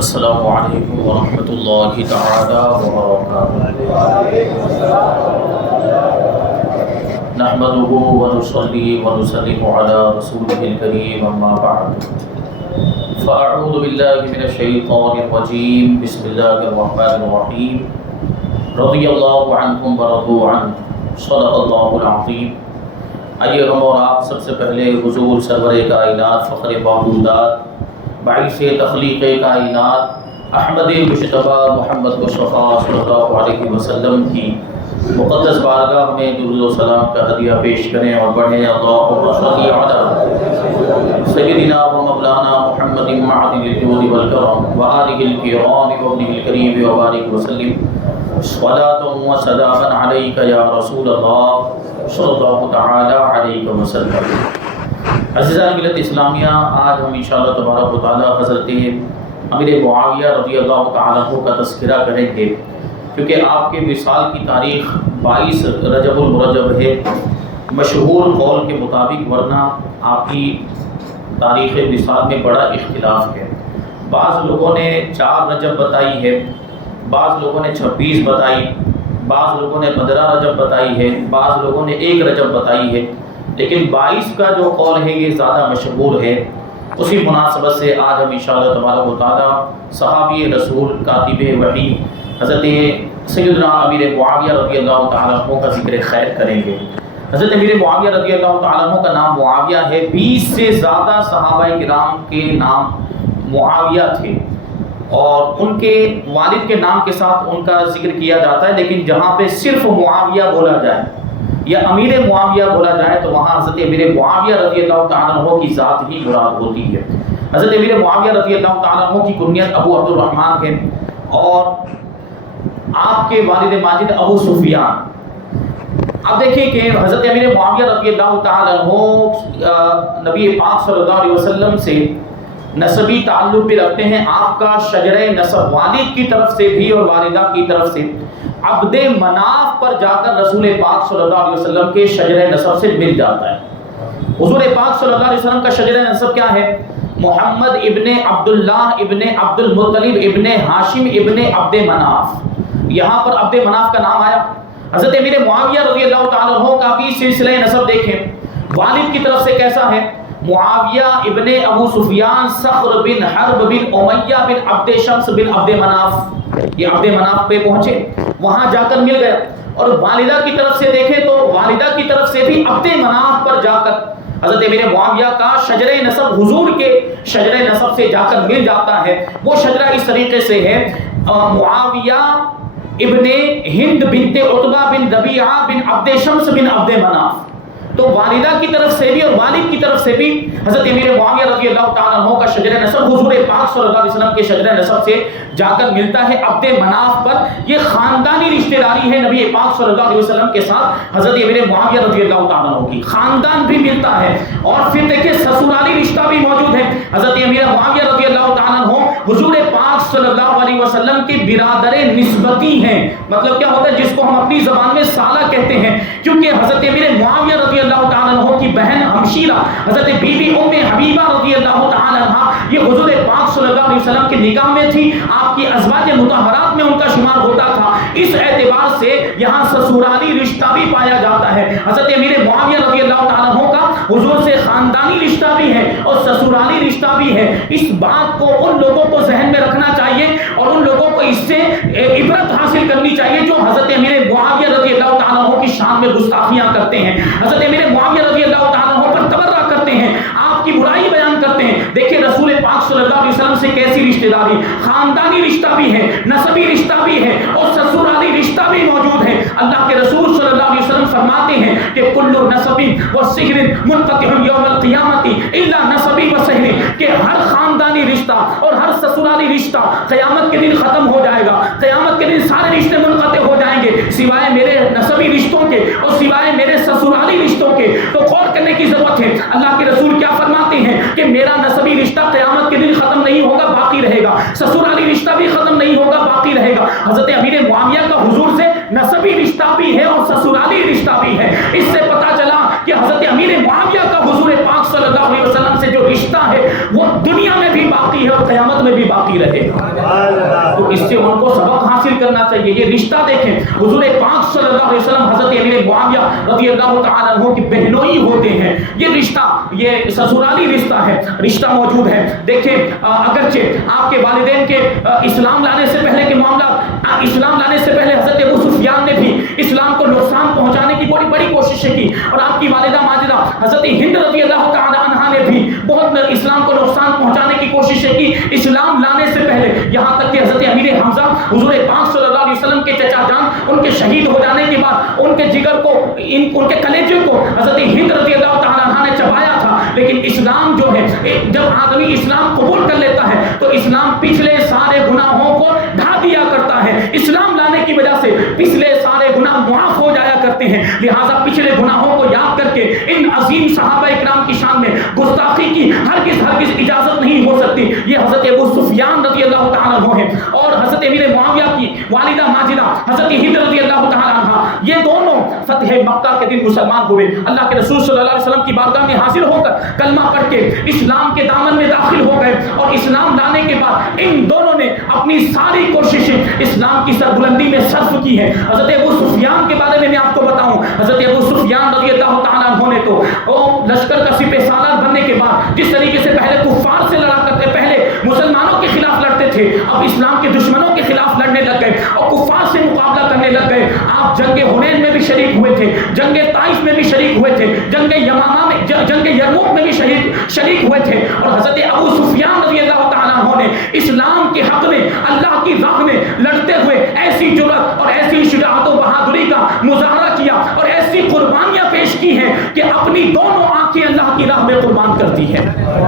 السلام علیکم ورحمۃ اللہ تعالی وبرکاتہ۔ نحمده ونصلي ونسلم على رسوله الكريم اما بعد فاعوذ باللہ من الشیطان الرجیم بسم اللہ الرحمن الرحیم رضی اللہ عنکم ورضوا عنہ صدق اللہ العظیم۔ آئیے ہم اور آپ سب سے پہلے حضور سرور کائنات فخر موجودات باعث تخلیق کائنات احمد مجتبی محمد مصطفیٰ صلی اللہ علیہ وسلم کی مقدس بارگاہ میں درود و سلام کا ہدیہ پیش کریں اور پڑھیں اللہم صلی علی سیدنا و مولانا محمد معدن الجود والکرم وآلہ الکرام وابنہ الکریم وبارک وسلم صلاۃ و سلاما علیک یا رسول اللہ صلی اللہ تعالی علیہ وسلم۔ عزیزان ملت اسلامیہ، آج ہم انشاءاللہ تبارک و تعالی حضرت امیر معاویہ رضی اللہ تعالیٰ عنہ کا تذکرہ کریں گے، کیونکہ آپ کے وصال کی تاریخ 22 رجب المرجب ہے مشہور قول کے مطابق، ورنہ آپ کی تاریخ وصال میں بڑا اختلاف ہے۔ بعض لوگوں نے 4 رجب بتائی ہے، بعض لوگوں نے 26 بتائی، بعض لوگوں نے 15 رجب بتائی ہے، بعض لوگوں نے 1 رجب بتائی ہے، لیکن 22 کا جو قول ہے یہ زیادہ مشہور ہے۔ اسی مناسبت سے آج ہم انشاءاللہ تبارک و تعالی صحابی رسول کاتب وحی حضرت سیدنا امیر معاویہ رضی اللہ تعالیٰ عنہ کا ذکر خیر کریں گے۔ حضرت امیر معاویہ رضی اللہ تعالیٰ عنہ کا نام معاویہ ہے۔ 20 سے زیادہ صحابہ کرام کے نام معاویہ تھے اور ان کے والد کے نام کے ساتھ ان کا ذکر کیا جاتا ہے، لیکن جہاں پہ صرف معاویہ بولا جائے یا امیر معاویہ بولا جائے تو وہاں حضرت امیر معاویہ رضی اللہ تعالیٰ عنہ کی ذات ہی مراد ہوتی ہے۔ حضرت امیر معاویہ رضی اللہ تعالیٰ عنہ کی کنیت ابو عبد الرحمن ہے اور آپ کے والد ماجد ابو سفیان۔ اب دیکھیں کہ حضرت امیر معاویہ رضی اللہ تعالیٰ عنہ نبی پاک صلی اللہ علیہ وسلم سے نسبی تعلق بھی رکھتے ہیں۔ آپ کا شجرہ نسب والد کی طرف سے بھی اور والدہ کی طرف سے عبد مناف پر جا کر رسول پاک صلی اللہ علیہ وسلم کے شجرہ نسب سے مل جاتا ہے۔ حضور پاک صلی اللہ علیہ وسلم کا شجرہ نسب کیا ہے؟ محمد ابن عبداللہ ابن عبد المطلب ابن ہاشم ابن عبد مناف۔ یہاں پر عبد مناف کا نام آیا۔ حضرت امیر معاویہ رضی اللہ تعالیٰ عنہ کا بھی سلسلہ نسب دیکھیں، والد کی طرف سے کیسا ہے؟ معاویہ ابن ابو سفیان صخر بن حرب بن امیہ بن عبد شمس بن عبد مناف۔ یہ عبد مناف پہ پہنچے، وہاں جا کر مل گیا۔ اور والدہ کی طرف سے دیکھیں تو والدہ کی طرف سے بھی عبد مناف پر جا کر حضرت امیر معاویہ کا شجرہ نسب حضور کے شجرہ نسب سے جا کر مل جاتا ہے۔ وہ شجرہ اس طریقے سے ہے، معاویہ ابن ہند بنت عتبہ بن ربیعہ بن عبد شمس بن عبد مناف۔ تو والدہ کی طرف سے بھی اور والد کی طرف سے بھی حضرت امیر معاویہ رضی اللہ تعالیٰ عنہ کا شجرہ نسب حضور پاک صلی اللہ علیہ وسلم کے شجرہ نسب سے جا کر ملتا ہے عبد مناف پر۔ یہ خاندانی رشتہ داری ہے نبی پاک صلی اللہ علیہ وسلم کے ساتھ حضرت امیر معاویہ رضی اللہ تعالیٰ عنہ کی، خاندان بھی ملتا ہے۔ اور پھر دیکھیں سسرالی رشتہ بھی موجود ہے۔ حضرت امیر معاویہ رضی اللہ تعالیٰ عنہ حضور پاک صلی اللہ علیہ وسلم کی برادر نسبتی ہیں۔ مطلب کیا ہوتا ہے؟ جس کو ہم اپنی زبان میں سالہ کہتے ہیں، کیونکہ حضرت امیر معاویہ رضی اللہ تعالیٰ عنہ کی بہن ہمشیرہ حضرت بی بی ام حبیبہ رضی اللہ تعالیٰ عنہ یہ حضور پاک صلی اللہ علیہ وسلم کے نکاح میں تھی، آپ کی ازواج مطہرات میں ان کا شمار ہوتا تھا۔ اس اعتبار سے یہاں سسرالی رشتہ بھی پایا جاتا ہے۔ حضرت امیر معاویہ رضی اللہ تعالیٰ عنہ کا حضور سے خاندانی رشتہ بھی ہے اور سسرالی رشتہ بھی ہے۔ اس بات کو ان لوگوں کو ذہن میں رکھنا چاہیے اور ان لوگوں کو اس سے عبرت حاصل کرنی چاہیے جو حضرت امیر معاویہ رضی اللہ تعالیٰ عنہ کی شان میں گستاخیاں کرتے ہیں، حضرت امیر معاویہ رضی اللہ تعالیٰ عنہ پر تبرہ کرتے ہیں، آپ کی برائی بیان کرتے ہیں۔ دیکھیں رسول پاک صلی اللہ علیہ وسلم سے کیسی رشتہ داری، خاندانی رشتہ بھی ہے، نسبی رشتہ بھی ہے اور سسرالی رشتہ بھی موجود ہے۔ اللہ کے رسول صلی اللہ علیہ وسلم فرماتے ہیں کہ کل نسب و سحر منقطع یوم القیامت الا نسبی و سحر، کہ ہر خاندانی رشتہ اور ہر سسرالی رشتہ قیامت کے دن ختم ہو جائے گا۔ قیامت کے دن سارے رشتے منقطع ہو جائیں گے سوائے میرے نسبی رشتوں کے اور سوائے میرے سسرالی رشتوں کے۔ تو غور کرنے کی ضرورت ہے۔ اللہ کے رسول کیا فرماتے ہیں کہ میرا نسبی رشتہ قیامت کے دن ختم نہیں ہوگا، باقی رہے گا، سسرالی رشتہ بھی ختم نہیں ہوگا، باقی رہے گا۔ حضرت امیر معاویہ کا حضور سے نسبی رشتہ بھی ہے اور سسرالی رشتہ بھی ہے۔ اس سے پتہ چلا کہ حضرت امیر معاویہ کا حضور پاک صلی اللہ علیہ وسلم سے جو رشتہ ہے وہ دنیا میں بھی باقی ہے اور قیامت میں بھی باقی رہے گا. تو اس سے ان کو سبق حاصل کرنا چاہیے. یہ رشتہ دیکھیں, حضور پاک صلی اللہ علیہ وسلم حضرت امیر معاویہ رضی اللہ تعالیٰ عنہ کی بہنوئی ہوتے ہیں. یہ رشتہ یہ سسرالی رشتہ ہے, رشتہ موجود ہے. دیکھیں اگرچہ آپ کے والدین کے اسلام لانے سے پہلے کے معاملات, اسلام لانے سے پہلے حضرت ابو سفیان نے بھی اسلام کو نقصان پہنچانے کی بڑی کوششیں کی, اور آپ کی والدہ ماجدہ حضرت ہند رضی اللہ تعالی عنہا نے بھی بہت اسلام کو نقصان پہنچانے کی کوششیں کی اسلام لانے سے پہلے. یہاں تک کہ حضرت امیر حمزہ حضور پاک صلی اللہ علیہ وسلم کے چچا جان ان کے شہید ہو جانے کے بعد ان کے جگر کو ان کے کلیجے کو حضرت ہند رضی اللہ تعالی عنہا نے چبایا تھا. لیکن اسلام جو ہے, جب آدمی اسلام قبول کر لیتا ہے تو اسلام پچھلے سارے گناہوں کو ڈھا دیا کرتا ہے. اسلام لانے کی وجہ سے پچھلے سارے گناہ معاف ہو جایا کرتے ہیں. لہٰذا پچھلے گناہوں کو یاد کر کے ان عظیم صحابہ اکرام کی شان میں گستاخی کی ہرگز اجازت نہیں ہو سکتی. یہ حضرت ابو سفیان رضی اللہ تعالیٰ عنہ ہیں اور حضرت امیر معاویہ کی والدہ ماجدہ حضرت ہند رضی اللہ تعالیٰ عنہ, یہ دونوں فتح مکہ کے دن مسلمان ہوئے. اللہ کے رسول صلی اللہ علیہ وسلم کی بارگاہ میں حاضر ہو کر کلمہ پڑھ کے اسلام کے دامن میں داخل ہو گئے, اور اسلام لانے کے بعد ان دونوں نے اپنی ساری کوششیں اسلام کی سربلندی میں صرف کی ہے. حضرت ابو سفیان کے بارے میں آپ کو بتاؤں, حضرت ابو سفیان رضی اللہ تعالیٰ عنہ نے تو لشکر کا سپہ سالار بننے کے بعد جس طریقے سے پہلے کفار سے لڑا کرتے, پہلے مسلمانوں کے خلاف لڑتے تھے, اب اسلام کے دشمنوں کے خلاف لڑنے لگ گئے اور کفار سے مقابلہ کرنے لگ گئے. آپ جنگ حنین میں بھی شریک ہوئے تھے, جنگ طائف میں بھی شریک ہوئے تھے, جنگ یمامہ میں, جنگ یرموک میں بھی شریک ہوئے تھے. اور حضرت ابو سفیان رضی اللہ تعالیٰ عنہ نے اسلام کے حق میں اللہ کی راہ میں لڑتے ہوئے ایسی جرأت اور ایسی شجاعت و بہادری کا مظاہرہ کیا اور ایسی قربانیاں پیش کی ہیں کہ اپنی دونوں آنکھیں اللہ کی راہ میں قربان کر دی ہے.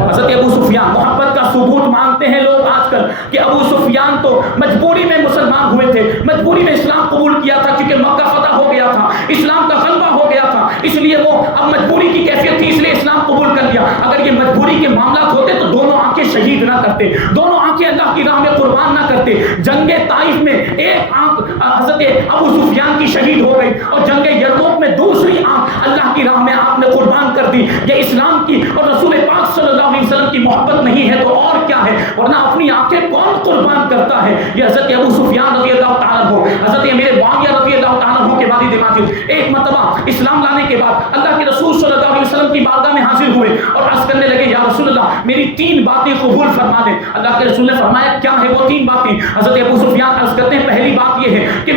حضرت ابو سفیان, محبت کا ثبوت مانگتے ہیں لوگ آج کل کہ ابو سفیان تو مجبوری میں مسلمان ہوئے تھے, مجبوری میں اسلام قبول کیا تھا کیونکہ مکہ فتح ہو گیا تھا, اسلام کا غلبہ ہو گیا تھا, اس لیے وہ اب مجبوری کی کیفیت تھی اس لیے اسلام قبول کر لیا. اگر یہ مجبوری کے معاملات ہوتے تو دونوں آنکھیں شہید نہ کرتے, دونوں آنکھیں اللہ کی راہ میں قربان نہ کرتے. جنگ طائف میں ایک آنکھ حضرت ابو سفیان کی شہید ہو گئی اور جنگ یرموک میں دوسری آنکھ اللہ کی راہ میں آپ نے قربان کر دی. یہ اسلام کی اور رسول پاک صلی اللہ علیہ وسلم کی محبت نہیں ہے تو اور کیا ہے, ورنہ اپنی آنکھیں کون قربان کرتا ہے. یہ حضرت ابو سفیان رضی اللہ تعالیٰ عنہ, حضرت امیر معاویہ رضی اللہ تعالیٰ عنہ کے والد ماجد ایک مرتبہ اسلام لانے کے بعد اللہ کے رسول صلی اللہ علیہ وسلم کی بارگاہ میں حاضر ہوئے اور عرض کرنے لگے, یا رسول اللہ میری 3 باتیں قبول فرما دیں. اللہ کے رسول نے فرمایا کیا ہے وہ 3 باتیں؟ حضرت ابو سفیان عرض کرتے ہیں پہلی بات یہ ہے کہ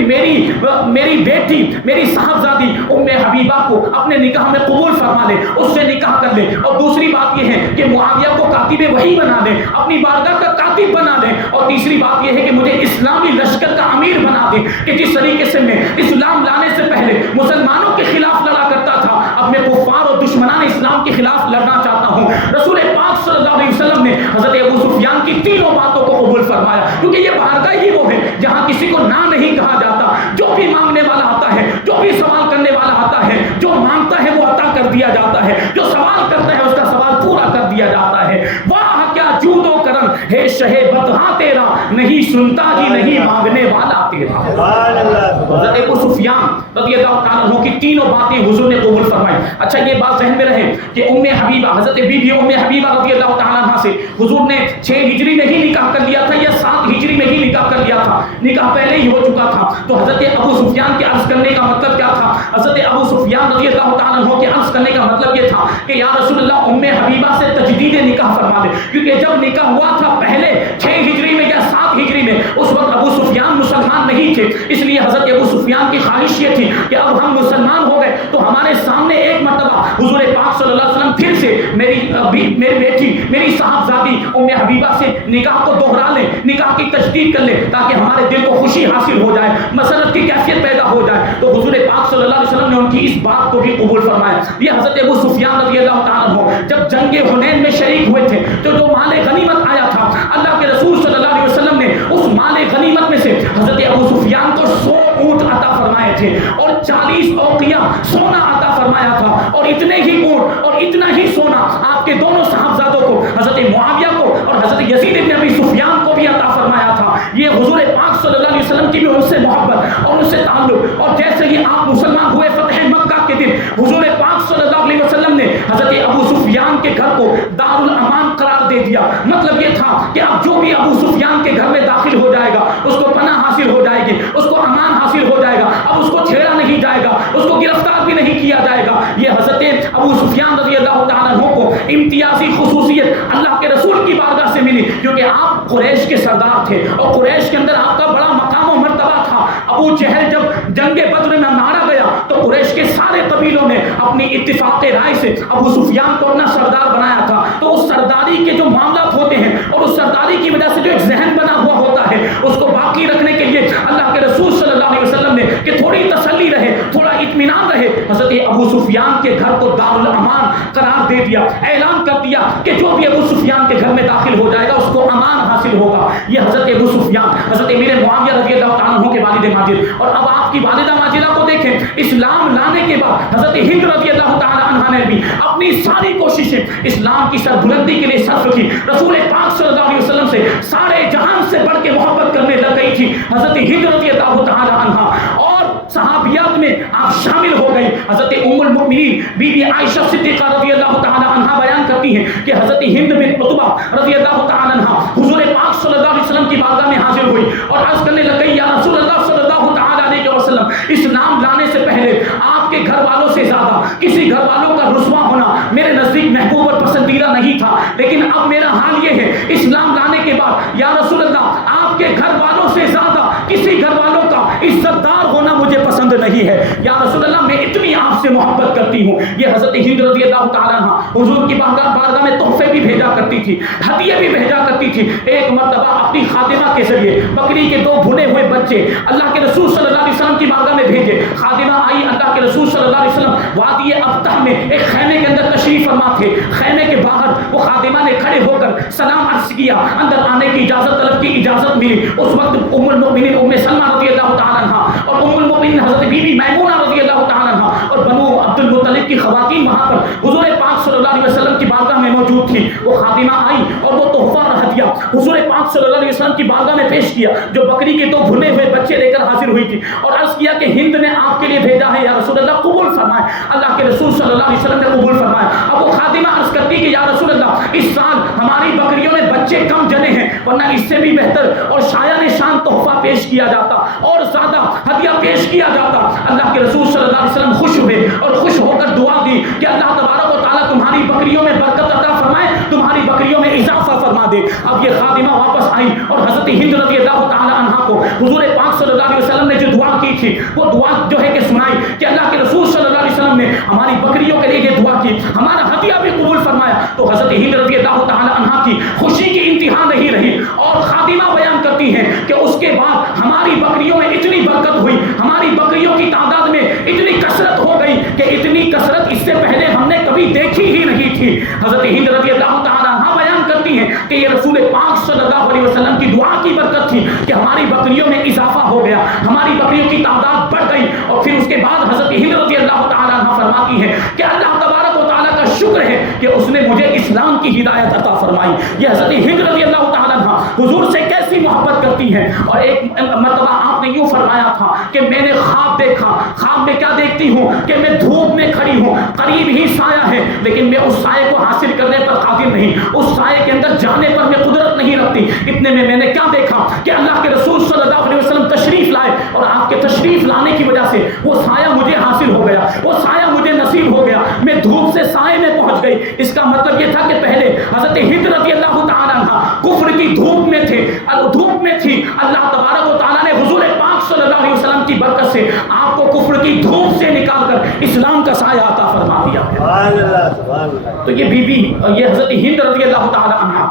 میری بیٹی, میری صاحبزادی ام حبیبہ کو اپنے نکاح میں قبول فرما لے, اس سے نکاح کر لے. اور دوسری بات یہ ہے کہ معاویہ کو کاتب وحی بنا دے, اپنی بارگاہ کا کاتب بنا دے. اور تیسری بات یہ ہے کہ مجھے اسلامی لشکر کا امیر بنا دے کہ جس طریقے سے میں اسلام لانے سے پہلے مسلمانوں کے خلاف لڑا کرتا تھا, اب میں کفار اور دشمنان اسلام کے خلاف لڑنا چاہتا ہوں. رسول پاک صلی اللہ علیہ وسلم نے حضرت ابو سفیان کی تینوں باتوں کو قبول فرمایا, کیونکہ یہ بارگاہ ہی وہ ہے جہاں کسی کو نہ نہیں کہا جاتا. جو بھی مانگنے والا آتا ہے, جو بھی سوال کرنے والا آتا ہے, جو مانگتا ہے وہ عطا کر دیا جاتا ہے, جو سوال کرتا ہے اس کا سوال پورا کر دیا جاتا ہے. واہ کیا جود و کرم ہے شہ بدہاں تیرا, نہیں سنتا جی نہیں مانگنے والا تیرا. حضرت ابو سفیان رضی اللہ تعالیٰ عنہ کی تینوں باتیں حضور نے قبول فرمائی. اچھا یہ بات ذہن میں رہے کہ ام حبیبہ, حضرت بی بی ام حبیبہ رضی اللہ تعالیٰ عنہ سے حضور نے 6 ہجری میں ہی نکاح کر لیا تھا یا 7 ہجری میں ہی نکاح کر لیا تھا, نکاح پہلے ہی ہو چکا تھا. تو حضرت ابو سفیان کے عرض کرنے کا مطلب کیا تھا؟ حضرت ابو سفیان رضی اللہ تعالیٰ عنہ کے عرض کرنے کا مطلب یہ تھا کہ یا رسول اللہ ام حبیبہ سے تجدید نکاح فرما دے, کیونکہ جب نکاح ہوا تھا پہلے 6 ہجری میں یا 7 ہجری میں, اس وقت ابو سفیان مسلمان نہیں تھے. اس لیے حضرت ابو سفیان کی خواہش یہ تھی کہ اب ہم مسلمان ہو گئے تو ہمارے سامنے ایک مرتبہ حضور پاک صلی اللہ علیہ وسلم پھر سے میری بیٹی, میری صاحبزادی ام حبیبہ سے نکاح کو دوہرا لیں, نکاح کی تجدید کر لیں تاکہ ہمارے دل کو خوشی حاصل ہو جائے, مسرت کی کیفیت پیدا ہو جائے. تو حضور پاک صلی اللہ علیہ وسلم نے ان کی اس بات کو بھی قبول فرمایا. یہ حضرت ابو سفیان رضی اللہ تعالیٰ عنہ جب جنگ حنین میں شریک ہوئے تھے تو جو مال غنیمت آیا تھا, اللہ کے رسول صلی اللہ علیہ وسلم نے اس مال غنیمت میں سے حضرت ابو سفیان کو 100 اونٹ عطا فرمائے تھے اور 40 اوقیہ سونا عطا فرمایا تھا. اور اتنے ہی اونٹ اور اتنا ہی سونا آپ کے دونوں صاحبزادوں کو, حضرت معاویہ کو اور حضرت یزید بن ابی سفیان کو بھی عطا فرمایا تھا. یہ حضور پاک صلی اللہ علیہ وسلم کی بھی ان سے محبت اور ان سے تعلق. اور جیسے ہی آپ مسلمان ہوئے فتح مکہ کے دن حضور پاک صلی اللہ علیہ وسلم نے حضرت ابو سفیان کے گھر کو دارالامان قرار دے دیا۔ مطلب یہ تھا کہ اب جو بھی ابو سفیان کے گھر میں داخل ہو جائے گا اس کو پناہ حاصل ہو جائے گی، اس کو امان حاصل ہو جائے گا، اب اس کو چھیڑا نہیں جائے گا، اس کو گرفتار بھی نہیں کیا جائے گا۔ یہ حضرت ابو سفیان رضی اللہ تعالیٰ عنہ کو امتیازی خصوصیت اللہ کے رسول کی بارگاہ سے ملی، کیونکہ آپ قریش کے سردار تھے اور قریش کے اندر آپ کا بڑا مقام و مرتبہ تھا۔ ابو جہل جب جنگ بدر میں مارا گیا تو قریش کے سارے قبیلوں نے اپنی اتفاق رائے سے ابو سفیان کو اپنا سردار بنایا تھا۔ تو اس سرداری کے جو معاملات ہوتے ہیں اور اس سرداری کی وجہ سے جو ایک ذہن بنا ہوا ہوتا ہے اس کو باقی رکھنے کے لیے اللہ کے رسول صلی اللہ علیہ وسلم نے کہ تھوڑی تسلی رہے، تھوڑا اطمینان رہے، حضرت ابو سفیان کے گھر کو دارالامان قرار دے دیا، اعلان کر دیا کہ جو بھی ابو سفیان کے گھر میں داخل ہو جائے گا اس کو امان حاصل ہوگا۔ یہ حضرت ابو سفیان حضرت امیر معاویہ رضی اللہ تعالیٰ عنہ کے والد ماجد، اور اب آپ کی والدہ ماجدہ کو دیکھیں، اسلام لانے کے بعد حضرت ہند رضی اللہ تعالیٰ عنہ نے بھی اپنی ساری کوششیں اسلام کی سربلندی کے لیے صرف کی۔ رسول پاک صلی اللہ علیہ وسلم سے سارے جہان سے بڑھ کے محبت کرنے لگ گئی تھی حضرت ہند رضی اللہ تعالیٰ عنہ، اور صحابیات میں آپ شامل ہو گئی۔ حضرت ام المؤمنین بی بی عائشہ صدیقہ رضی اللہ تعالیٰ عنہ بیان کرتی ہیں کہ حضرت ہند بن عتبہ رضی اللہ تعالیٰ عنہ حضور پاک صلی اللہ علیہ وسلم کی بارگاہ میں حاضر ہوئی اور عرض کرنے لگ گئی، یا رسول اللہ صلی اللہ تعالیٰ علیہ وسلم، اسلام لانے سے پہلے آپ کے گھر والوں سے زیادہ کسی گھر والوں کا رسوا ہونا میرے نزدیک محبوب اور پسندیدہ نہیں تھا، لیکن اب میرا حال یہ ہے اسلام لانے کے بعد یا رسول اللہ آپ کے گھر والوں سے زیادہ کسی گھر والوں کا عزت دار ہونا مجھے پسند نہیں ہے، یا رسول اللہ میں اتنی آپ سے محبت کرتی ہوں۔ یہ حضرت ہند رضی اللہ تعالیٰ عنہ حضور کی بارگاہ میں تحفے بھی بھیجا کرتی تھی، ہدیے بھی بھیجا کرتی تھی۔ ایک مرتبہ اپنی خادمہ کے ذریعے بکری کے 2 بھنے ہوئے بچے اللہ کے رسول صلی اللہ علیہ وسلم کی بارگاہ میں بھیجے۔ خادمہ آئی، اللہ کے رسول صلی اللہ علیہ وسلم وادی ابتح میں ایک خیمے کے اندر تشریف فرما تھے۔ خیمے کے باہر وہ خادمہ نے کھڑے ہو کر سلام عرض کیا، اندر آنے کی اجازت طلب کی، اجازت ملی۔ اس وقت ام المؤمنین ام سلمہ رضی اللہ تعالیٰ عنہ اور ام المؤمنین حضرت بی بی میمونہ رضی اللہ تعالیٰ عنہ اور بنو عبد المطلب کی خواتین وہاں پر حضور پاک صلی اللہ علیہ وسلم کی بارگاہ میں موجود تھی۔ وہ خادمہ آئی اور وہ تحفہ اور ہدیہ حضور پاک صلی اللہ علیہ وسلم کی بارگاہ میں پیش کیا، جو بکری کے 2 بھنے ہوئے بچے لے کر حاضر ہوئی تھی، اور عرض کیا کہ ہند نے آپ کے لیے بھیجا ہے، یا رسول اللہ قبول فرمائے۔ اللہ کے رسول صلی اللہ علیہ وسلم نے قبول فرمایا۔ اب وہ خادمہ عرض کرتی کہ یا رسول اللہ اس سال ہماری بکریوں میں بچے کم جنے ہیں، ورنہ اس سے بھی بہتر اور شایان شان تحفہ پیش کیا جاتا اور زیادہ ہدیہ پیش کیا جاتا۔ اللہ کے رسول صلی اللہ علیہ وسلم خوش ہوئے اور خوش ہو کر دعا دی کہ اللہ تبارک و تعالیٰ تمہاری بکریوں میں برکت عطا فرمائے، تمہاری بکریوں میں اضافہ فرما دے۔ اب یہ خادمہ واپس آئی اور حضرت ہند رضی اللہ تعالیٰ عنہ کو حضور پاک صلی اللہ علیہ وسلم نے جو دعا کی تھی وہ دعا جو ہے کہ سنائی کہ اللہ کے رسول صلی اللہ علیہ وسلم نے ہماری بکریوں کے لیے یہ دعا کی، ہمارا ہدیہ بھی قبول فرمایا۔ تو حضرت ہند رضی اللہ تعالیٰ عنہ کی خوشی کی انتہا نہیں رہی، اور خادمہ بیان کرتی ہیں کہ اس کے بعد ہماری بکریوں میں اتنی برکت ہوئی، ہماری بکریوں کی تعداد میں اتنی کثرت ہو گئی کہ اتنی کثرت اس سے پہلے ہم نے کبھی دیکھی ہی نہیں تھی۔ حضرت ہند رضی اللہ تعالیٰ عنہ بیان کرتی ہیں کہ یہ رسول پاک صلی اللہ علیہ وسلم کی دعا کی برکت تھی کہ ہماری بکریوں میں اضافہ ہو گیا، ہماری بکریوں کی تعداد بڑھ گئی۔ اور پھر اس کے بعد حضرت ہند رضی اللہ تعالیٰ عنہ فرماتی ہے کہ اللہ تبارک و تعالیٰ کا شکر ہے کہ اس نے مجھے اسلام کی ہدایت عطا فرمائی۔ یہ حضرت ہند رضی اللہ تعالیٰ عنہ حضور سے کیسی محبت کرتی ہیں، اور ایک مرتبہ آپ نے یوں فرمایا تھا کہ میں نے خواب دیکھا، خواب میں کیا دیکھتی ہوں کہ میں دھوپ میں کھڑی ہوں، قریب ہی سایہ ہے، لیکن میں اس سائے کو حاصل کرنے پر قادر نہیں، اس سائے کے اندر جانے پر میں قدرت نہیں رکھتی۔ اتنے میں نے کیا دیکھا کہ اللہ کے رسول صلی اللہ علیہ وسلم تشریف لائے، اور آپ کے تشریف لانے کی وجہ سے وہ سایہ مجھے حاصل ہو گیا، وہ سایہ مجھے نصیب ہو گیا، میں دھوپ سے سائے میں پہنچ گئی۔ اس کا مطلب یہ تھا کہ پہلے حضرت ہند رضی اللہ تعالیٰ عنہ کفر کی دھوپ میں تھے، دھوپ میں تھی، اللہ تبارک و تعالیٰ نے حضور پاک صلی اللہ علیہ وسلم کی برکت سے آپ کو کفر کی دھوپ سے نکال کر اسلام کا سایہ عطا فرما دیا۔ تو یہ بی بی یہ حضرت ہند رضی اللہ تعالیٰ عنہ،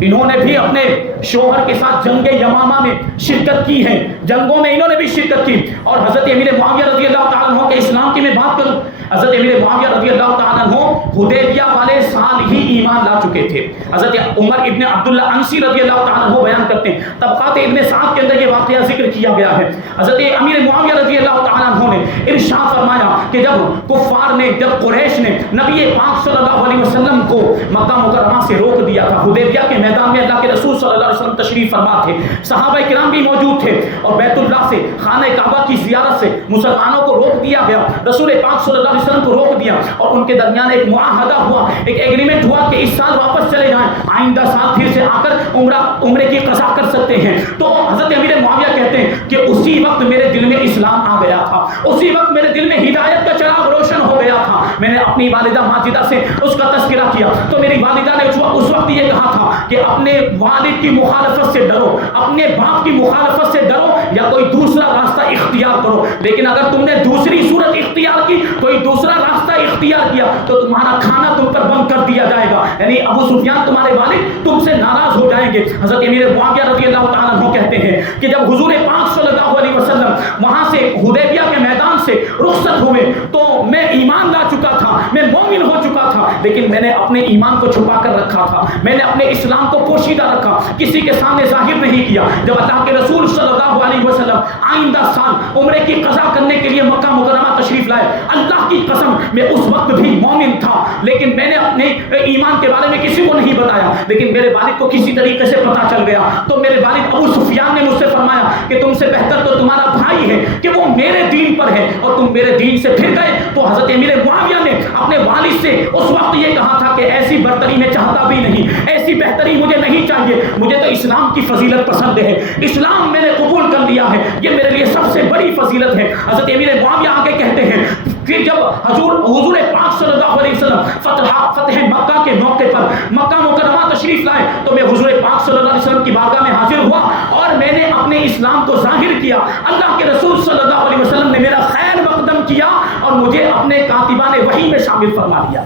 انہوں نے بھی اپنے شوہر کے ساتھ جنگ یمامہ میں شرکت کی ہے، جنگوں میں انہوں نے بھی شرکت کی۔ اور حضرت امیر معاویہ رضی اللہ تعالیٰ عنہ کے اسلام کی میں بات کروں، حضرت امیر معاویہ رضی اللہ تعالیٰ عنہ حدیبیہ والے سال ہی ایمان لا چکے تھے۔ حضرت عمر ابن عبداللہ انسی رضی اللہ تعالیٰ عنہ بیان کرتے ہیں، طبقات ابن سعد کے اندر یہ واقعہ ذکر کیا گیا ہے۔ حضرت امیر معاویہ رضی اللہ تعالیٰ عنہ نے ارشاد فرمایا کہ جب کفار نے، جب قریش نے نبی پاک صلی اللہ علیہ وسلم کو مکہ مکرمہ سے روک دیا تھا، حدیبیہ کے میدان میں اللہ کے رسول صلی اللہ علیہ وسلم تشریف فرما تھے، صحابہ کرام بھی موجود تھے، اور بیت اللہ سے، خانہ کعبہ کی زیارت سے مسلمانوں کو روک دیا گیا۔ رسول پاک صلی اللہ علیہ وسلم کو روک دیا اور ان کے درمیان ایک معاہدہ ہوا, ایک ایگریمنٹ ہوا کہ اس سال واپس چلے جائیں, آئندہ سال پھر سے آ کر عمرے کی قضا کر سکتے ہیں. تو حضرت امیر معاویہ کہتے ہیں کہ اسی وقت میرے دل میں اسلام آ گیا تھا, اسی وقت میرے دل میں ہدایت کا چراغ روشن ہو گیا تھا. میں نے اپنی والدہ ماجدہ سے اس کا تذکرہ کیا تو میری والدہ نے اس وقت یہ کہا تھا کہ اپنے والد کی مخالفت سے ڈرو, اپنے باپ کی مخالفت سے ڈرو, یا کوئی دوسرا راستہ اختیار کرو, لیکن اگر تم نے دوسری صورت اختیار کی, کوئی دوسرا راستہ اختیار کیا تو تمہارا کھانا تم پر بند کر دیا جائے گا. یعنی ابو سفیان تمہارے والد تم سے ناراض ہو جائیں گے. حضرت امیر معاویہ رضی اللہ تعالیٰ عنہ کہتے ہیں کہ جب حضور پاک صلی اللہ علیہ وسلم وہاں سے حدیبیہ کے میدان سے رخصت ہوئے تو میں ایمان لا چکا تھا, میں مومن ہو چکا تھا, لیکن میں نے اپنے ایمان کو چھپا کر رکھا تھا, میں نے اپنے اسلام کو پوشیدہ رکھا, کسی کے سامنے ظاہر نہیں کیا. جب اللہ کے رسول صلی اللہ علیہ وسلم آئندہ سال عمرے کی قضا کرنے کے لیے مکہ مکرمہ تشریف لائے, اللہ کی قسم میں اس وقت بھی مومن تھا, لیکن میں نے اپنے ایمان کے بارے میں کسی کو نہیں بتایا, لیکن میرے والد کو کسی طریقے سے پتہ چل گیا. تو میرے والد ابو سفیان نے مجھ سے فرمایا کہ تم سے بہتر تو تمہارا بھائی ہے کہ وہ میرے دین پر ہے اور تم میرے دین سے پھر گئے. تو حضرت امیر معاویہ نے اپنے والد سے اس وقت یہ کہا تھا کہ ایسی برتری میں چاہتا بھی نہیں, ایسی بہتری مجھے نہیں چاہیے, مجھے تو اسلام کی فضیلت پسند ہے, اسلام میں نے قبول کر لیا ہے, یہ میرے لیے سب سے بڑی فضیلت ہے. حضرت امیر معاویہ آگے کہتے ہیں پھر جب حضور پاک صلی اللہ علیہ وسلم فتح مکہ کے موقع پر مکہ مکرمہ تشریف لائے تو میں حضور پاک صلی اللہ علیہ وسلم کی بارگاہ میں حاضر ہوا اور میں نے اپنے اسلام کو ظاہر کیا. اللہ کے رسول صلی اللہ علیہ وسلم نے میرا خیر مقدم کیا اور مجھے اپنے کاتبان وحی میں شامل فرما لیا.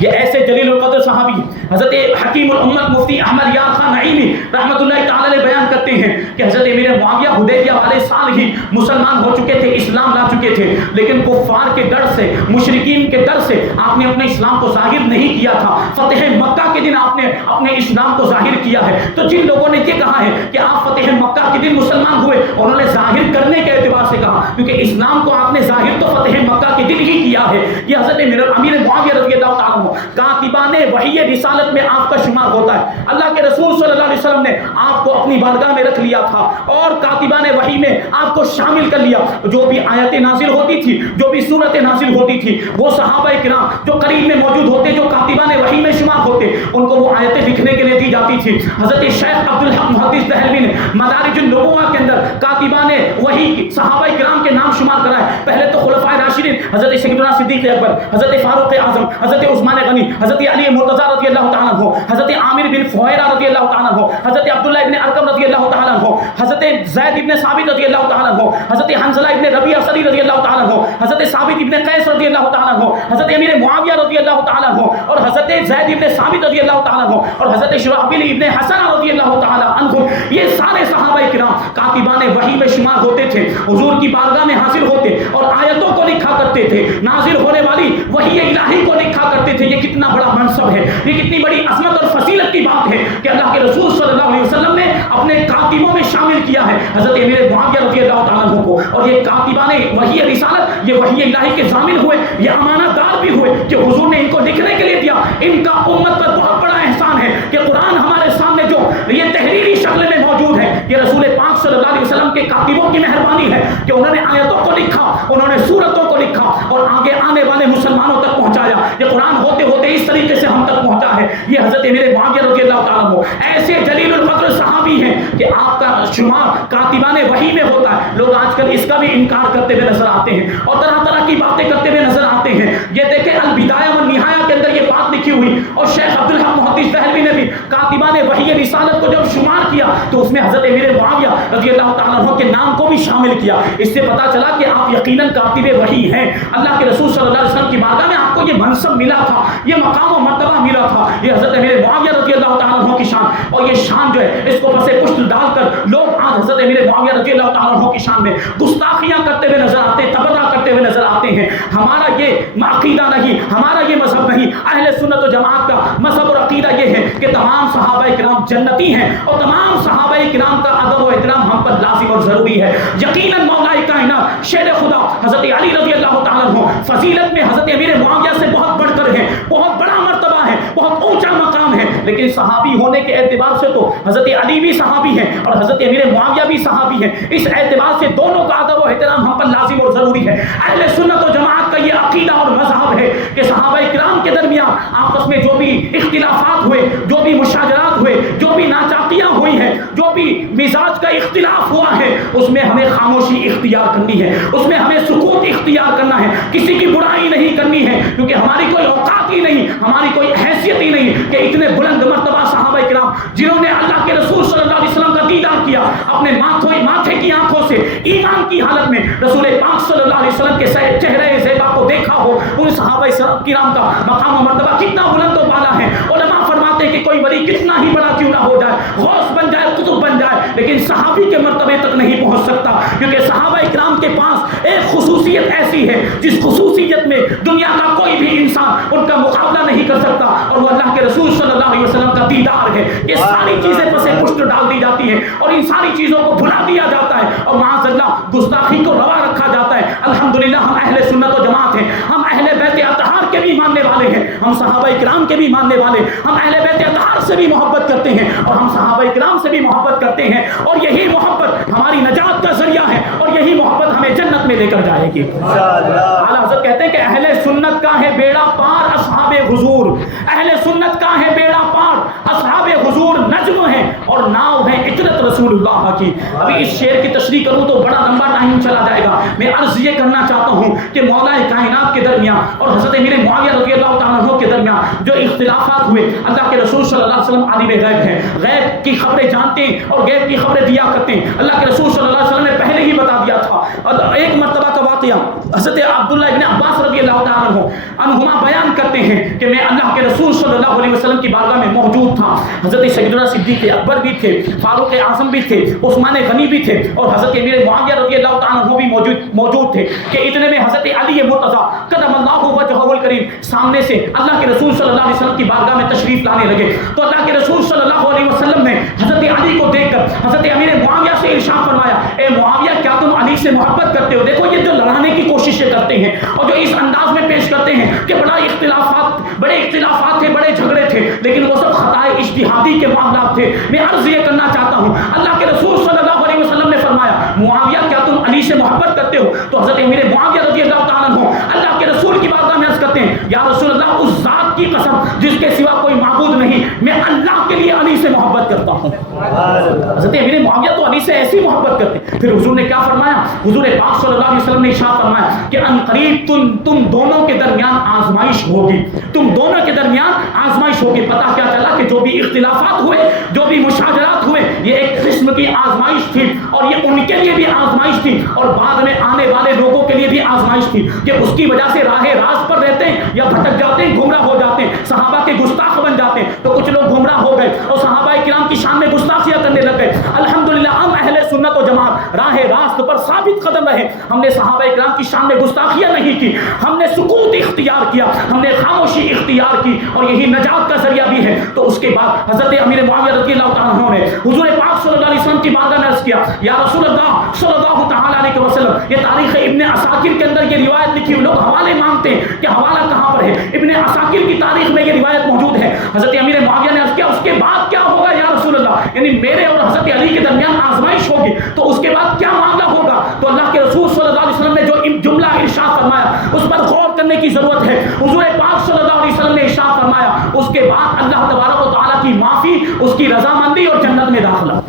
یہ ایسے جلیل القدر صحابی حضرت حکیم الامت مفتی احمد یار خان نعیمی رحمۃ اللہ تعالی علیہ بیان کرتے ہیں کہ حضرت امیر معاویہ حدیبیہ والے سال ہی مسلمان ہو چکے تھے, اسلام لا چکے تھے, لیکن کفار کے ڈر سے, مشرکین کے ڈر سے آپ نے اپنے اسلام کو ظاہر نہیں کیا تھا. فتح مکہ کے دن آپ نے اپنے اسلام کو ظاہر کیا ہے. تو جن لوگوں نے یہ کہا ہے کہ آپ فتح مکہ کے دن مسلمان ہوئے, انہوں نے ظاہر کرنے کے اعتبار سے کہا, کیونکہ اسلام کو آپ نے ظاہر تو فتح مکہ کے دن ہی کیا ہے. یہ حضرت امیر معاویہ رضی اللہ تعالیٰ کاتبان وحی رسالت میں آپ کا شمار ہوتا ہے. اللہ کے رسول صلی اللہ علیہ وسلم نے آپ کو اپنی بارگاہ میں رکھ لیا تھا اور کاتبان وحی میں آپ کو شامل کر لیا. جو بھی آیتیں نازل ہوتی تھی, جو بھی سورتیں نازل ہوتی تھی, وہ صحابہ کرام جو قریب میں موجود ہوتے, جو کاتبان وحی میں شمار ہوتے, ان کو وہ آیتیں لکھنے کے لیے دی جاتی تھی. حضرت شیخ عبدالحق محدث دہلوی نے مدارج النبوہ کے اندر کاتبان وحی صحابہ کرام کے نام شمار کرائے. پہلے تو خلفائے راشدین حضرت سیدنا صدیق اکبر, حضرت فاروق اعظم, حضرت عثمان غنی, حضرت علی مرتضی رضی اللہ تعالیٰ عنہ, حضرت عامر بن فہیرہ رضی اللہ تعالیٰ عنہ, حضرت عبداللہ ابن ارقم رضی اللہ تعالیٰ عنہ, حضرت زید ابن ثابت رضی اللہ تعالیٰ عنہ, حضرت حنظلہ ابن ربیعہ اسدی رضی اللہ تعالیٰ عنہ, حضرت ثابت ابن قیس رضی اللہ تعالیٰ عنہ, حضرت امیر معاویہ رضی اللہ تعالیٰ عنہ, اور حضرت زید ابن ثابت رضی اللہ تعالیٰ عنہ, اور حضرت شرحبیل ابن حسن رضی اللہ تعالیٰ عنہ. یہ سارے صحابہ کرام کاتبان وحی میں شمار ہوتے تھے, حضور کی بارگاہ میں حاصل ہوتے اور آیتوں کو لکھا کرتے تھے, نازل ہونے والی وحی الہی کو لکھا کرتے تھے. یہ کتنا بڑا منصب ہے, یہ کتنی بڑی عظمت اور فضیلت کی بات ہے کہ اللہ کے رسول صلی اللہ علیہ وسلم نے اپنے کاتبوں میں شامل کیا ہے حضرت امیر معاویہ رضی اللہ تعالیٰ عنہ کو. اور یہ کاتبان وحی رسالت, یہ وحی الہی کے ضامن ہوئے, یہ امانت دار بھی ہوئے کہ حضور نے ان کو لکھنے کے لیے دیا. ان کا امت پر بہت بڑا احسان ہے کہ قرآن ہمارے سامنے جو یہ تحریری شکل میں موجود ہے, یہ رسول پاک صلی اللہ علیہ وسلم کے کاتبوں کی مہربانی ہے کہ انہوں نے آیتوں کو لکھا, انہوں نے سورتوں کو لکھا اور آگے آنے والے مسلمانوں تک پہنچایا. یہ قرآن ہوتے ہوتے اس طریقے سے ہم تک پہنچا ہے. یہ حضرت امیر معاویہ رضی اللہ تعالیٰ عنہ ایسے جلیل القدر صحابی ہیں کہ آپ کا شمار کاتبان وحی میں ہوتا ہے. لوگ آج کل اس کا بھی انکار کرتے ہوئے نظر آتے ہیں اور طرح طرح کی باتیں کرتے ہوئے نظر آتے ہیں. یہ دیکھیں البدایہ والنہایہ کے اندر یہ بات لکھی ہوئی, اور شیخ عبدالحق محدث دہلوی نے بھی کاتبان وحی رسالت کو جب شمار کیا تو اس میں حضرت امیر معاویہ رضی اللہ تعالیٰ عنہ کے نام کو بھی شامل کیا. اس سے پتا چلا کہ آپ یقیناً کاتب وحی ہیں. اللہ کے رسول صلی اللہ علیہ وسلم کی بارگاہ میں آپ کو یہ منصب ملا تھا, یہ مقام و مرتبہ ملا تھا. یہ حضرت امیر معاویہ رضی اللہ تعالیٰ عنہ کی شان, اور یہ شان جو ہے اس کو پس پشت ڈال کر لوگ آج حضرت امیر معاویہ رضی اللہ تعالیٰ عنہ کی شان میں گستاخیاں کرتے ہوئے نظر آتے ہیں, تبرہ کرتے ہوئے نظر آتے ہیں. ہمارا یہ عقیدہ نہیں, ہمارا یہ مذہب نہیں. اہل سنت و جماعت کا مذہب اور عقیدہ یہ ہے کہ تمام صحابہ کرام جنتی ہیں اور تمام صحابہ کرام کا ادب و احترام ہم پر لازم اور ضروری ہے. یقیناً مولا کائنات شیر خدا حضرت علی رضی اللہ تعالیٰ عنہ فضیلت میں حضرت امیر معاویہ سے بہت بڑھ کر ہے, بہت بڑا مرتبہ ہے, بہت اونچا مقام ہے. لیکن صحابی ہونے کے اعتبار سے تو حضرت علی بھی صحابی ہیں اور حضرت امیر معاویہ بھی صحابی ہیں. اس اعتبار سے دونوں کا ادب و احترام ہم پر لازم اور ضروری ہے. اہل سنت و جماعت کا یہ عقیدہ اور مذہب ہے کہ صحابہ کرام کے درمیان آپس میں جو بھی اختلافات ہوئے, جو بھی مشاجرات ہوئے, جو بھی ناچاقیاں ہوئی ہیں, جو بھی مزاج کا اختلاف ہوا ہے, اس میں ہمیں خاموشی اختیار کرنی ہے, اس میں ہمیں سکوت اختیار کرنا ہے, کسی کی برائی نہیں کرنی ہے, کیونکہ ہماری کوئی اوقات ہی نہیں, ہماری کوئی حیثیت ہی نہیں کہ اتنے بلند مرتبہ صحابہ کرام جنہوں نے اللہ کے رسول صلی اللہ علیہ وسلم کا دیدار کیا, اپنے ماتھے کی آنکھوں سے ایمان کی حالت میں رسول پاک صلی اللہ علیہ وسلم کے چہرے زیبا کو دیکھا ہو, ان صحابہ کرام کا مقام و مرتبہ کتنا بلند و بالا ہے. علماء فرماتے ہیں کہ کوئی ولی کتنا ہی بڑا کیوں نہ ہو جائے, غوث بن جائے, قطب بن جائے, لیکن صحابی کے مرتبے تک نہیں پہنچ سکتا, کیونکہ صحابہ کرام کے پاس ایک خصوصیت ایسی ہے جس خصوصیت میں دنیا کا کوئی بھی انسان ان کا مقابلہ نہیں کر سکتا, اور وہ اللہ کے رسول صلی اللہ علیہ وسلم کا دیدار ہے. یہ ساری چیزیں پس پشت ڈال دی جاتی ہیں اور ان ساری چیزوں کو بھلا دیا جاتا ہے اور معاذ اللہ گستاخی کو روا رکھا جاتا ہے. الحمدللہ ہم اہل سنت و جماعت ہیں, ہم اہل بیت اطہار کے بھی ماننے والے ہیں, ہم صحابہ کرام کے بھی ماننے والے, ہم اہل بیت اطہار سے بھی محبت کرتے ہیں اور ہم صحابہ کرام سے بھی محبت کرتے ہیں, اور یہی محبت ہماری نجات کا ذریعہ ہے اور یہی محبت ہمیں جنت میں لے کر جائے گی. اعلیٰ حضرت کہتے ہیں کہ اہل سنت کا ہے بیڑا پار اصحاب حضور, اہل سنت کا ہے بیڑا پار اصحاب حضور نجم ہیں اور ناؤ ہے اطرت رسول اللہ کی. ابھی اس شعر کی تشریح کروں تو بڑا لمبا ٹائم چلا جائے گا. میں عرض یہ کرنا چاہتا ہوں کہ مولا کائنات کے درمیان اور حضرت امیر معاویہ رضی اللہ تعالیٰ عنہ کے درمیان جو اختلافات ہوئے, اللہ کے رسول صلی اللہ علیہ وسلم عالم غیب ہیں, غیب کی خبریں جانتے ہیں اور غیب کی خبریں دیا کرتے ہیں. اللہ کے رسول صلی اللہ علیہ وسلم نے پہلے ہی بتا دیا تھا. ایک مرتبہ کا واقعہ حضرت عبداللہ ابن عباس رضی اللہ تعالیٰ عنہما بیان کرتے ہیں کہ میں اللہ کے رسول صلی اللہ علیہ وسلم کی بارگاہ میں موجود تھا. حضرت سیدنا صدیق اکبر بھی تھے, فاروق اعظم بھی تھے, عثمان غنی بھی تھے اور حضرت امیر معاویہ رضی اللہ تعالیٰ عنہ بھی موجود تھے کہ اتنے میں حضرت علی مرتضیٰ قدم اللہ وجہہ الکریم سامنے سے اللہ کے رسول صلی اللہ علیہ وسلم کی بارگاہ میں تشریف لانے لگے. تو اللہ کے رسول صلی اللہ علیہ وسلم نے حضرت علی کو دیکھ کر حضرت امیر معاویہ سے ارشاد فرمایا, اے معاویہ کیا تم علی سے محبت کرتے ہو؟ دیکھو یہ جو لڑانے کی کوششیں کرتے ہیں اور جو اس انداز میں پیش کرتے ہیں کہ بڑے اختلافات تھے, بڑے جھگڑے تھے, لیکن وہ سب خطائے اجتہادی کے معاملات تھے. میں عرض یہ کرنا چاہتا ہوں, اللہ کے رسول صلی اللہ علیہ وسلم نے فرمایا معاویہ کیا تم علی سے محبت کرتے ہو؟ تو حضرت امیر معاویہ رضی اللہ تعالیٰ عنہ اللہ کے رسول کی بارگاہ میں عرض کرتے ہیں, یا رسول اللہ اس ذات کی قسم جس کے سوا کوئی معبود نہیں, میں اللہ کے لیے علی سے محبت کرتا ہوں. حضرت امیر معاویہ تو علی سے ایسی محبت کرتے. پھر حضور نے کیا فرمایا؟ حضور پاک صلی اللہ علیہ وسلم نے ارشاد فرمایا کہ ان قریب تم دونوں کے درمیان آزمائش ہوگی, تم دونوں کے درمیان آزمائش ہوگی. پتہ کیا چلا کہ جو بھی اختلافات ہوئے, جو بھی مشاجرات ہوئے, یہ ایک قسم کی آزمائش تھی اور یہ ان کے لیے بھی آزمائش تھی اور بعد میں آنے والے لوگوں کے لیے بھی آزمائش تھی کہ اس کی وجہ سے راہ راست پر رہتے ہیں یا بھٹک جاتے ہیں, گمراہ ہو جاتے ہیں, صحابہ کے گستاخ بن جاتے ہیں. تو کچھ لوگ گمراہ ہو گئے اور صحابہ کرام کی شان میں گستاخیاں کرنے لگ گئے. الحمدللہ ہم اہل سنت و جماعت راہ راست پر ثابت قدم رہے. ہم نے صحابہ کرام کی شان میں گستاخیاں نہیں کی, ہم نے سکوت اختیار کیا, ہم نے خاموشی اختیار کی اور یہی نجات کا ذریعہ بھی ہے. تو اس کے بعد حضرت امیر معاویہ رضی اللہ تعالیٰ عنہ نے حضور پاک صلی اللہ علیہ وسلم کی بارگاہ میں عرض کیا, یا رسول اللہ صلی اللہ تعالیٰ علیہ وسلم, یہ تاریخ ابن عساکر کے اندر یہ روایت لکھی, لوگ حوالے مانگتے ہیں کہ حوالہ کہاں پر ہے. ابن عساکر کی تاریخ میں یہ روایت موجود ہے. حضرت امیر معاویہ نے عرض کیا, اس کے بعد کیا ہوگا یا رسول اللہ؟ یعنی میرے اور حضرت علی کے درمیان آزمائش ہوگی, تو اس کے بعد کیا معاملہ ہوگا؟ تو اللہ کے رسول صلی اللہ علیہ وسلم نے جو جملہ ارشاد فرمایا اس پر غور کرنے کی ضرورت ہے. حضور پاک صلی اللہ علیہ وسلم نے ارشاد فرمایا, اس کے بعد اللہ تبارک و تعالیٰ کی معافی, اس کی رضامندی اور جنت میں داخلہ.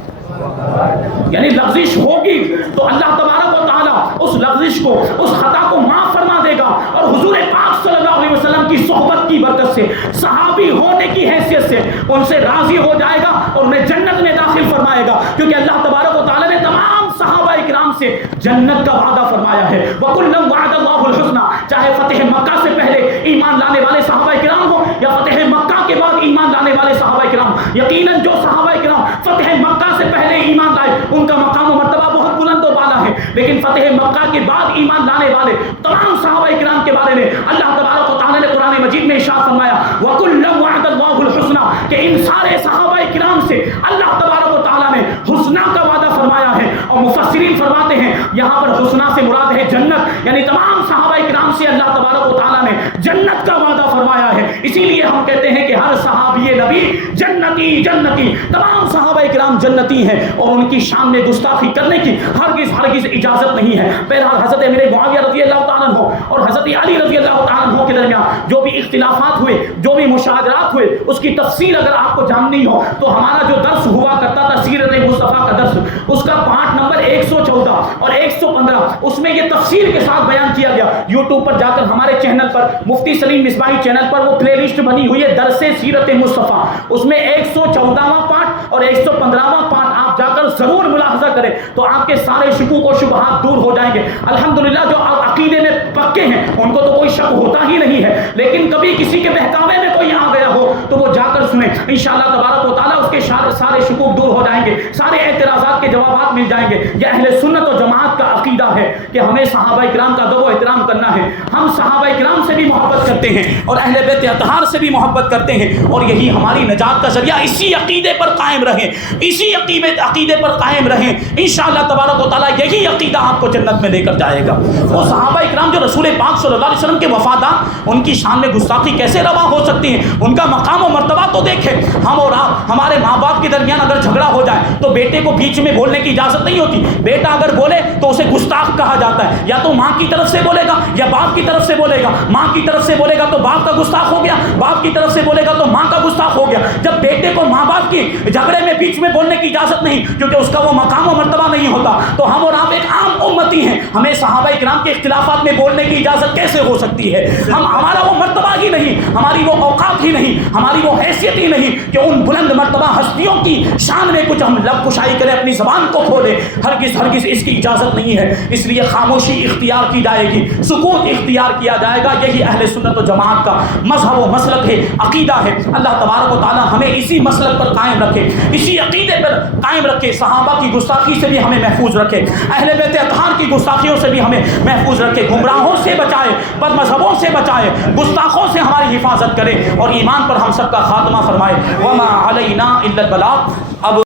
یعنی لغزش ہوگی تو اللہ تبارک و تعالیٰ اس لغزش کو, اس خطا کو معاف فرما دے گا اور حضور پاک صلی اللہ علیہ وسلم کی صحبت کی برکت سے, صحابی ہونے کی حیثیت سے ان سے راضی ہو جائے گا اور انہیں جنت میں داخل فرمائے گا, کیونکہ اللہ تبارک و تعالیٰ نے تمام صحابہ کرام سے جنت کا وعدہ فرمایا ہے. وَكُلًّا وَعَدَ اللَّهُ الْحُسْنَى, چاہے فتح مکہ سے پہلے ایمان لانے والے صحابہ کرام ہو یا فتح مکہ کے بعد ایمان لانے والے صحابہ کرام. یقیناً جو صحابہ کرام فتح مکہ سے پہلے ایمان لائے ان کا مقام و مرتبہ بہت بلند و بالا ہے, لیکن فتح مکہ کے بعد ایمان لانے والے تمام صحابہ کرام کے بارے میں اللہ تبارک و تعالیٰ نے قرآن مجید میں ارشاد فرمایا وَكُلًّا وَعَدَ اللَّهُ الْحُسْنَى, کہ ان سارے صحابہ کرام سے اللہ تبارک و تعالیٰ نے حسنہ کا وعدہ فرمایا ہے. اور اور مفسرین فرماتے ہیں یہاں پر حسنا سے مراد ہے جنت، یعنی تمام صحابہ کرام سے اللہ تبارک و تعالیٰ نے جنت کا وعدہ فرمایا ہے. اسی لیے ہم کہتے ہیں کہ ہر صحابی نبی جنتی جنتی، تمام صحابہ کرام جنتی ہیں اور ان کی شان میں گستاخی کرنے کی ہرگز اجازت نہیں ہے. بہرحال حضرت امیر معاویہ رضی اللہ تعالیٰ عنہ اور حضرت علی رضی اللہ تعالیٰ عنہ کے درمیان جو بھی اختلافات ہوئے، جو بھی مشاجرات ہوئے، اس کی تفصیل اگر آپ کو جاننی ہو تو ہمارا جو درس ہوا کرتا تھا سیرت مصطفیٰ کا درس، اس کا پارٹ نمبر 114 اور 115 اس میں یہ تفصیل کے ساتھ بیان کیا گیا. یوٹیوب پر جا کر ہمارے چینل پر مفتی سلیم مصباحی چینل پر وہ پلے لسٹ بنی ہوئی ہے درس سیرت مصطفیٰ، اس میں 114واں پارٹ اور 115واں پارٹ آپ جا کر ضرور ملاحظہ کریں تو آپ کے سارے شکوک و شبہات دور ہو جائیں گے. الحمدللہ جو عقیدے میں پکے ہیں ان کو تو کوئی شک ہوتا ہی نہیں ہے، لیکن کبھی کسی کے بہکاوے میں کوئی آ گیا ہو تو وہ جا کر سنیں، انشاءاللہ تبارک و تعالیٰ اس کے سارے شکوک دور ہو جائیں گے، سارے اعتراضات کے جوابات مل جائیں گے. یہ اہل سنت و جماعت کا عقیدہ ہے کہ ہمیں صحابہ کرام کا ادب و احترام کرنا ہے. ہم صحابہ کرام سے بھی محبت کرتے ہیں اور اہل بیت اطہار سے بھی محبت کرتے ہیں اور یہی ہماری نجات کا ذریعہ. اسی عقیدے پر قائم رہیں، اسی عقیدے پر قائم رہیں، انشاءاللہ تبارک و تعالیٰ یہی عقیدہ آپ کو جنت میں لے کر جائے گا. وہ صحابہ کرام جو رسول پاک صلی اللہ علیہ وسلم کے وفادار، ان کی شان میں گستاخی کیسے روا ہو سکتی ہے؟ ان کا مقام و مرتبہ تو دیکھیں. ہم اور آپ، ہمارے ماں باپ کے درمیان اگر جھگڑا ہو جائے تو بیٹے کو بیچ میں بولنے کی اجازت نہیں ہوتی. بیٹا اگر بولے تو اسے گستاخ کہا جاتا ہے، یا تو ماں کی طرف سے بولے گا یا باپ کی طرف سے بولے گا. ماں کی طرف سے بولے گا تو باپ کا گستاخ ہو گیا، باپ کی طرف سے بولے گا تو ماں کا گستاخ ہو گیا. جب بیٹے کو ماں باپ کی جھگڑے میں بیچ میں بولنے کی اجازت نہیں کیونکہ اس کا وہ مقام و مرتبہ نہیں ہوتا، تو ہم اور آپ ایک عام امتی ہیں، ہمیں صحابہ کرام کے اختلافات میں بولنے کی اجازت کیسے ہو سکتی ہے؟ ہمارا وہ مرتبہ ہی نہیں، ہماری وہ اوقات ہی نہیں، ہماری وہ حیثیت ہی نہیں کہ ان بلند مرتبہ ہستیوں کی شان میں کچھ ہم لب کشائی کریں، اپنی زبان کو کھولیں. ہرگز اس کی اجازت نہیں ہے. اس لیے خاموشی اختیار کی جائے گی، سکوت اختیار کیا جائے گا. یہی اہل سنت و جماعت کا مذہب و مسلک ہے، عقیدہ ہے. اللہ تبارک و تعالی ہمیں اسی مسلک پر قائم رکھے، اسی عقیدے پر قائم رکھے. صحابہ کی گستاخی سے بھی ہمیں محفوظ رکھے، اہل بیت اطہار کی گستاخیوں سے بھی ہمیں محفوظ رکھے. گمراہوں سے بچائے، بد مذہبوں سے بچائے، گستاخوں سے ہماری حفاظت کرے اور ایمان پر ہم سب کا خاتمہ فرمائے. وما علینا الا البلاغ. اب